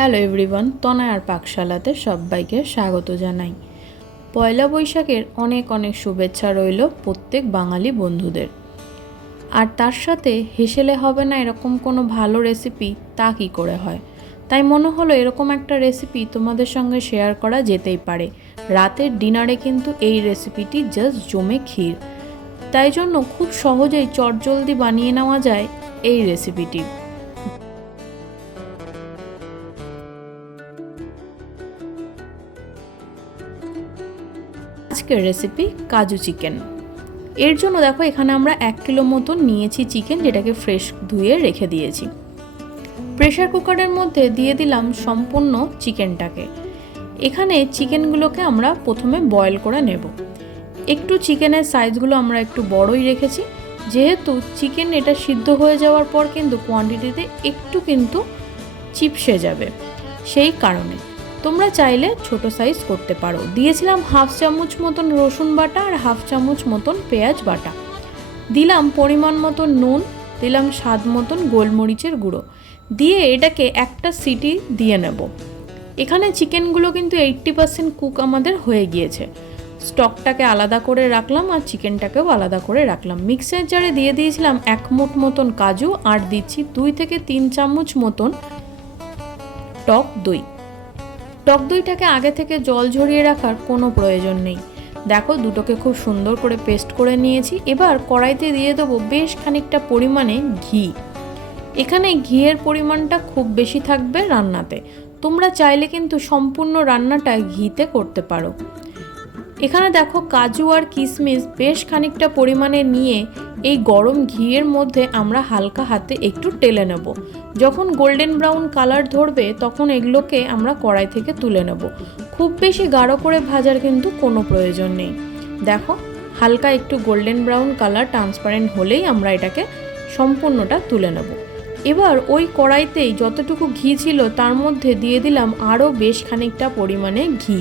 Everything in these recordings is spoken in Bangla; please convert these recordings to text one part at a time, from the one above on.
হ্যালো এভরিওয়ান, তনয়ার পাকশালাতে সবাইকে স্বাগত জানাই। পয়লা বৈশাখের অনেক অনেক শুভেচ্ছা রইল প্রত্যেক বাঙালি বন্ধুদের। আর তার সাথে হেসেলে হবে না এরকম কোনো ভালো রেসিপি তা কী করে হয়, তাই মনে হলো এরকম একটা রেসিপি তোমাদের সঙ্গে শেয়ার করা যেতেই পারে। রাতের ডিনারে কিন্তু এই রেসিপিটি জাস্ট জমে ক্ষীর, তাই জন্য খুব সহজেই চটজলদি বানিয়ে নেওয়া যায় এই রেসিপিটি। আজকের রেসিপি কাজু চিকেন। এর জন্য দেখো এখানে আমরা 1 কিলো মতন নিয়েছি চিকেন, যেটাকে ফ্রেশ ধুয়ে রেখে দিয়েছি। প্রেসার কুকারের মধ্যে দিয়ে দিলাম সম্পূর্ণ চিকেনটাকে। এখানে চিকেনগুলোকে আমরা প্রথমে বয়েল করে নেব। একটু চিকেনের সাইজগুলো আমরা একটু বড়ই রেখেছি, যেহেতু চিকেন এটা সিদ্ধ হয়ে যাওয়ার পর কিন্তু কোয়ান্টিটিতে একটু কিন্তু চিপসে যাবে, সেই কারণে তোমরা চাইলে ছোট সাইজ করতে পারো। দিয়েছিলাম 1/2 চামচ মতন রসুন বাটা আর 1/2 চামচ মতন পেঁয়াজ বাটা। দিলাম পরিমাণ মতন নুন, দিলাম স্বাদ মতন গোলমরিচের গুঁড়ো, দিয়ে এটাকে একটা সিটি দিয়ে নেব। এখানে চিকেনগুলো কিন্তু 80% কুক আমাদের হয়ে গিয়েছে। স্টকটাকে আলাদা করে রাখলাম আর চিকেনটাকেও আলাদা করে রাখলাম। মিক্সার জারে দিয়ে দিয়েছিলাম 1 মুঠ মতন কাজু, আর দিচ্ছি 2 থেকে 3 চামচ মতন টক দই। টক দইটাকে আগে থেকে জল ঝরিয়ে রাখার কোনো প্রয়োজন নেই। দেখো দুটোকে খুব সুন্দর করে পেস্ট করে নিয়েছি। এবার কড়াইতে দিয়ে দেবো বেশ খানিকটা পরিমাণে ঘি। এখানে ঘিয়ের পরিমাণটা খুব বেশি থাকবে রান্নাতে, তোমরা চাইলে কিন্তু সম্পূর্ণ রান্নাটা ঘিতে করতে পারো। এখানে দেখো কাজু আর কিশমিশ বেশ খানিকটা পরিমাণে নিয়ে এই গরম ঘিয়ের মধ্যে আমরা হালকা হাতে একটু টেলে নেব। যখন গোল্ডেন ব্রাউন কালার ধরবে তখন এগুলোকে আমরা কড়াই থেকে তুলে নেব। খুব বেশি গাঢ় করে ভাজার কিন্তু কোনো প্রয়োজন নেই। দেখো হালকা একটু গোল্ডেন ব্রাউন কালার ট্রান্সপারেন্ট হলেই আমরা এটাকে সম্পূর্ণটা তুলে নেব। এবার ওই কড়াইতেই যতটুকু ঘি ছিল তার মধ্যে দিয়ে দিলাম আরও বেশ খানিকটা পরিমাণে ঘি।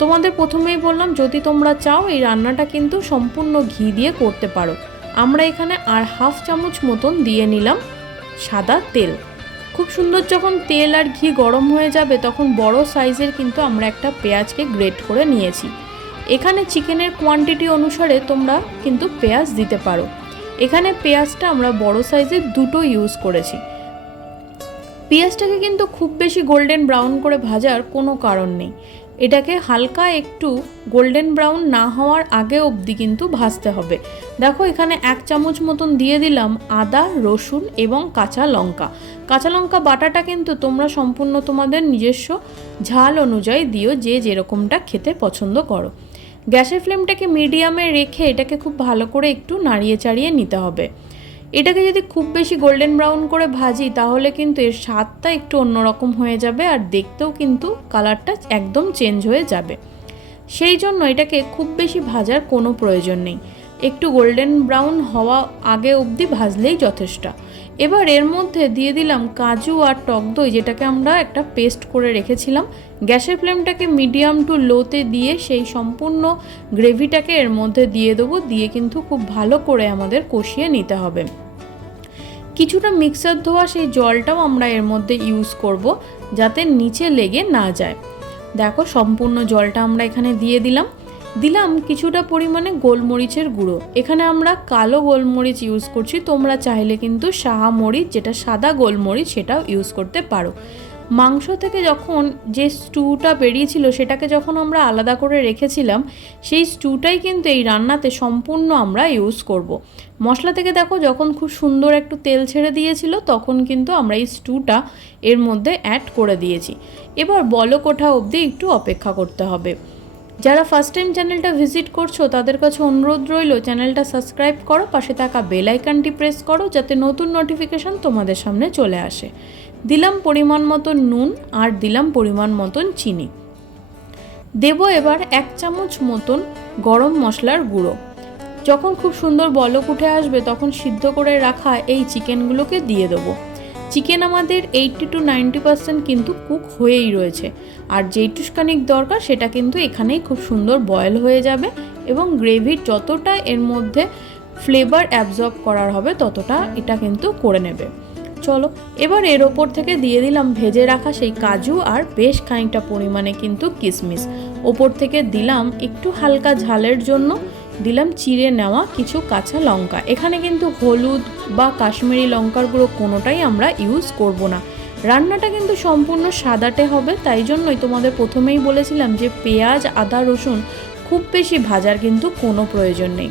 তোমাদের প্রথমেই বললাম যদি তোমরা চাও এই রান্নাটা কিন্তু সম্পূর্ণ ঘি দিয়ে করতে পারো। আমরা এখানে আর 1/2 চামচ মতন দিয়ে নিলাম সাদা তেল। খুব সুন্দর যখন তেল আর ঘি গরম হয়ে যাবে তখন বড় সাইজের কিন্তু আমরা একটা পেঁয়াজকে গ্রেট করে নিয়েছি। এখানে চিকেনের কোয়ান্টিটি অনুসারে তোমরা কিন্তু পেঁয়াজ দিতে পারো। এখানে পেঁয়াজটা আমরা বড় সাইজের দুটো ইউজ করেছি। পেঁয়াজটাকে কিন্তু খুব বেশি গোল্ডেন ব্রাউন করে ভাজার কোনো কারণ নেই। এটাকে হালকা একটু গোল্ডেন ব্রাউন না হওয়ার আগে অবধি কিন্তু ভাজতে হবে। দেখো এখানে 1 চামচ মতন দিয়ে দিলাম আদা, রসুন এবং কাঁচা লঙ্কা। কাঁচা লঙ্কা বাটাটা কিন্তু তোমরা সম্পূর্ণ তোমাদের নিজস্ব ঝাল অনুযায়ী দিও, যে যেরকমটা খেতে পছন্দ করো। গ্যাসের ফ্লেমটাকে মিডিয়ামে রেখে এটাকে খুব ভালো করে একটু নাড়িয়ে চাড়িয়ে নিতে হবে। এটাকে যদি খুব বেশি গোল্ডেন ব্রাউন করে ভাজি তাহলে কিন্তু এর স্বাদটা একটু অন্যরকম হয়ে যাবে, আর দেখতেও কিন্তু কালারটা একদম চেঞ্জ হয়ে যাবে। সেই জন্য এটাকে খুব বেশি ভাজার কোনো প্রয়োজন নেই, একটু গোল্ডেন ব্রাউন হওয়া আগে অবধি ভাজলেই যথেষ্ট। এবার এর মধ্যে দিয়ে দিলাম কাজু আর টক দই, যেটাকে আমরা একটা পেস্ট করে রেখেছিলাম। গ্যাসের ফ্লেমটাকে মিডিয়াম টু লোতে দিয়ে সেই সম্পূর্ণ গ্রেভিটাকে এর মধ্যে দিয়ে দেবো। দিয়ে কিন্তু খুব ভালো করে আমাদের কষিয়ে নিতে হবে। কিছুটা মিক্সার ধোয়া সেই জলটাও আমরা এর মধ্যে ইউজ করব, যাতে নিচে লেগে না যায়। দেখো সম্পূর্ণ জলটা আমরা এখানে দিয়ে দিলাম কিছুটা পরিমাণে গোলমরিচের গুঁড়ো। এখানে আমরা কালো গোলমরিচ ইউজ করছি, তোমরা চাইলে কিন্তু সাহা মরিচ যেটা সাদা গোলমরিচ সেটাও ইউজ করতে পারো। মাংস থেকে যখন যে স্টুটা বেরিয়েছিল সেটাকে যখন আমরা আলাদা করে রেখেছিলাম, সেই স্টুটাই কিন্তু এই রান্নাতে সম্পূর্ণ আমরা ইউজ করব। মশলা থেকে দেখো যখন খুব সুন্দর একটু তেল ছেড়ে দিয়েছিল তখন কিন্তু আমরা এই স্টুটা এর মধ্যে অ্যাড করে দিয়েছি। এবার বলক ওঠা অবধি একটু অপেক্ষা করতে হবে। যারা ফার্স্ট টাইম চ্যানেলটা ভিজিট করছো তাদের কাছে অনুরোধ রইল চ্যানেলটা সাবস্ক্রাইব করো, পাশে থাকা বেল আইকনটি প্রেস করো যাতে নতুন নোটিফিকেশান তোমাদের সামনে চলে আসে। দিলাম পরিমাণ মতন নুন আর দিলাম পরিমাণ মতন চিনি। দেব এবার 1 চামচ মতন গরম মশলার গুঁড়ো। যখন খুব সুন্দর বলক উঠে আসবে তখন সিদ্ধ করে রাখা এই চিকেনগুলোকে দিয়ে দেবো। চিকেন আমাদের 80 to 90% কিন্তু কুক হয়েই রয়েছে, আর যেইটুখানি দরকার সেটা কিন্তু এখানেই খুব সুন্দর বয়েল হয়ে যাবে এবং গ্রেভির যতটা এর মধ্যে ফ্লেভার অ্যাবজর্ব করার হবে ততটা এটা কিন্তু করে নেবে। চলো এবার এর ওপর থেকে দিয়ে দিলাম ভেজে রাখা সেই কাজু আর বেশ খানিকটা পরিমাণে কিন্তু কিশমিশ। ওপর থেকে দিলাম একটু হালকা ঝালের জন্য দিলাম চিড়ে নেওয়া কিছু কাঁচা লঙ্কা। এখানে কিন্তু হলুদ বা কাশ্মীরি লঙ্কার গুঁড়ো কোনোটাই আমরা ইউজ করব না। রান্নাটা কিন্তু সম্পূর্ণ সাদাটে হবে, তাই জন্যই তোমাদের প্রথমেই বলেছিলাম যে পেঁয়াজ আদা রসুন খুব বেশি ভাজার কিন্তু কোনো প্রয়োজন নেই।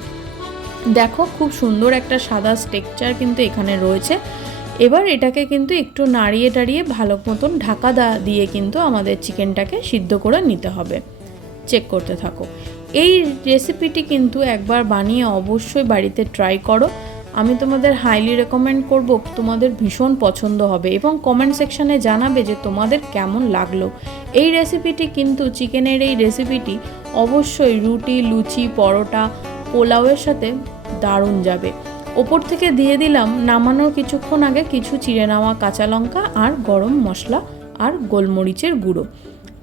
দেখো খুব সুন্দর একটা সাদা টেক্সচার কিন্তু এখানে রয়েছে। এবার এটাকে কিন্তু একটু নাড়িয়ে টাড়িয়ে ভালো মতন ঢাকা দিয়ে কিন্তু আমাদের চিকেনটাকে সিদ্ধ করে নিতে হবে। চেক করতে থাকো। এই রেসিপিটি কিন্তু একবার বানিয়ে অবশ্যই বাড়িতে ট্রাই করো। আমি তোমাদের হাইলি রেকমেন্ড করব, তোমাদের ভীষণ পছন্দ হবে এবং কমেন্ট সেকশানে জানাবে যে তোমাদের কেমন লাগলো এই রেসিপিটি। কিন্তু চিকেনের এই রেসিপিটি অবশ্যই রুটি, লুচি, পরোটা, পোলাওয়ের সাথে দারুণ যাবে। ওপর থেকে দিয়ে দিলাম নামানোর কিছুক্ষণ আগে কিছু চিড়ে নেওয়া কাঁচা লঙ্কা আর গরম মশলা আর গোলমরিচের গুঁড়ো।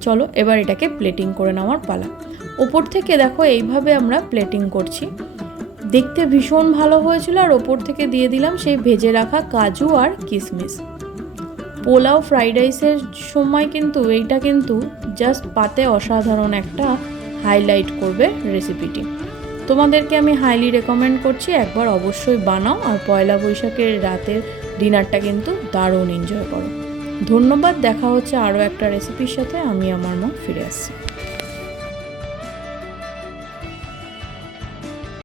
চলো এবার এটাকে প্লেটিং করে নেওয়ার পালা। ওপর থেকে দেখো এইভাবে আমরা প্লেটিং করছি, দেখতে ভীষণ ভালো হয়েছিল। আর ওপর থেকে দিয়ে দিলাম সেই ভেজে রাখা কাজু আর কিশমিশ। পোলাও ফ্রাইড রাইসের সময় কিন্তু এইটা কিন্তু জাস্ট পাতে অসাধারণ একটা হাইলাইট করবে রেসিপিটি। তোমাদেরকে আমি হাইলি রেকমেন্ড করছি, একবার অবশ্যই বানাও আর পয়লা বৈশাখের রাতের ডিনারটা কিন্তু দারুণ এনজয় করো। ধন্যবাদ, দেখা হচ্ছে আরও একটা রেসিপির সাথে। আমি আমার মা ফিরে আসছি।